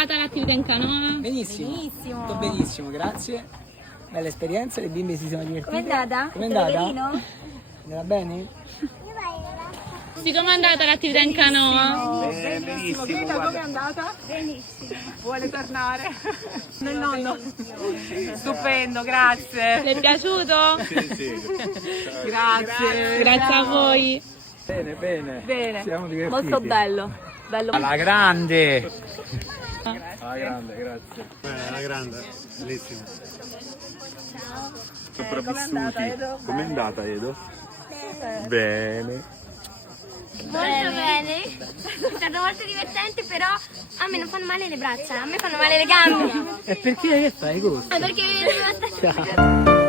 andata l'attività in canoa? Benissimo. Benissimo. Tutto benissimo, grazie. Bella esperienza, le bimbe si sono divertite. Com'è andata? Com'è andata? Pecorino? Andava bene? Sì, com'è andata l'attività in canoa? Benissimo. Greta, Guarda. com'è andata? Benissimo. Vuole tornare? Nel nonno? Stupendo, grazie. Le è piaciuto? Sì. Grazie. Grazie a voi. Bene, bene. Bene. Siamo divertiti. Molto bello. Bello. Alla grande. Alla grande, grazie. Alla grande, bellissimo. Sopravvissuti. Com'è andata, Edo? Bene. Molto bene, è stato molto divertente, però a me non fanno male le braccia, a me fanno male le gambe. E perché che fai questo? Perché